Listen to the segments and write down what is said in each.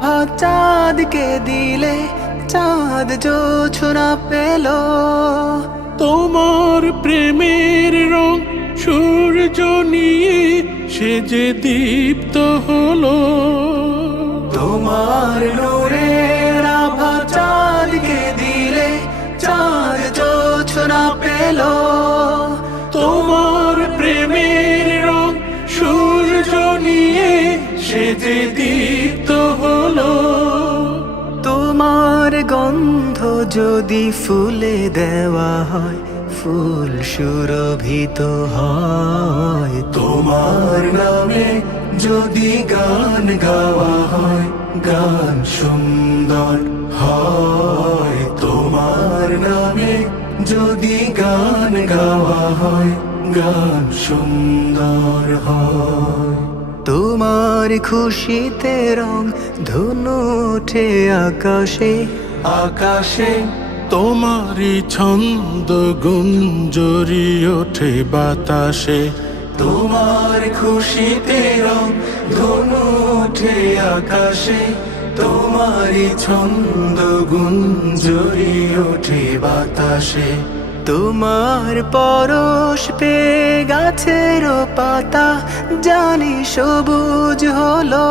আভা চাঁদকে দিলে চাঁদ জো ছোড়া পেল। তোমার প্রেমের রং সূর্য নিয়ে সে যে দীপ্ত হলো। তোমার নূরের আভা চাঁদকে দিলে চাঁদ জো ছোড়া পেল। তোমার প্রেমের রং সূর্য নিয়ে সে যে দীপ্ত গন্ধ যদি ফুলে দেওয়া হয়, ফুল সুরভিত হয়। তোমার নামে যদি গান গাওয়া হয়, গান সুন্দর হয়। তোমার নামে যদি গান গাওয়া হয়, গান সুন্দর হয়। তোমার খুশিতে রং ধনু ওঠে আকাশে আকাশে তোমারই ছন্দ গুঞ্জরি ওঠে বাতাসে। তোমার খুশিতে রং ধনু ওঠে আকাশে। তোমারই ছন্দ গুঞ্জরি ওঠে বাতাসে। তোমার পরশ পে গাছের পাতা, জানি সবুজ হলো।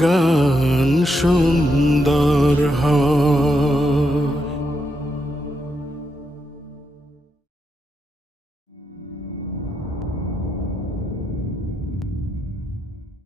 গান সুন্দর হয়।